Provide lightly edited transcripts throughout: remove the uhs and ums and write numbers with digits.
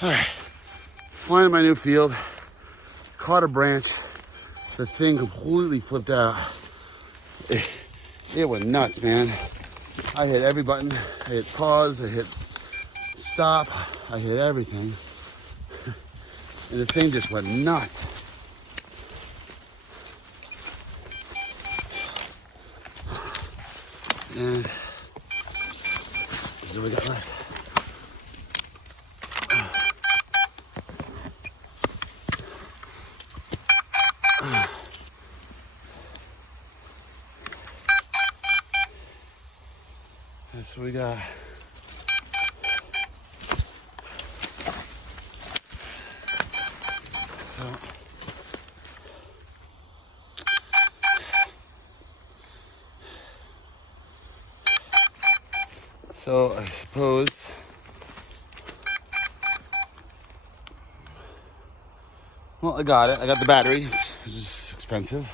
All right, flying in my new field, caught a branch. The thing completely flipped out. It went nuts, man. I hit every button. I hit pause, I hit stop, I hit everything. And the thing just went nuts. And this is what we got left. That's what we got. So I suppose well, I got it. I got the battery, which is expensive.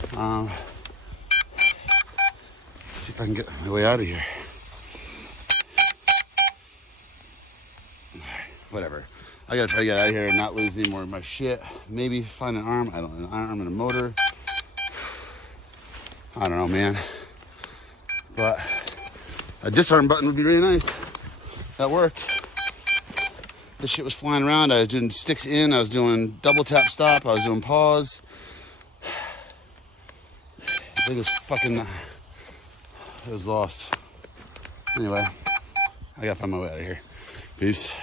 Let's see if I can get my way out of here. Whatever. I gotta try to get out of here and not lose any more of my shit. Maybe find an arm. I don't know, an arm and a motor. I don't know, man. But a disarm button would be really nice. That worked. This shit was flying around. I was doing sticks in. I was doing double tap stop. I was doing pause. I think it was fucking. It was lost. Anyway, I gotta find my way out of here. Peace.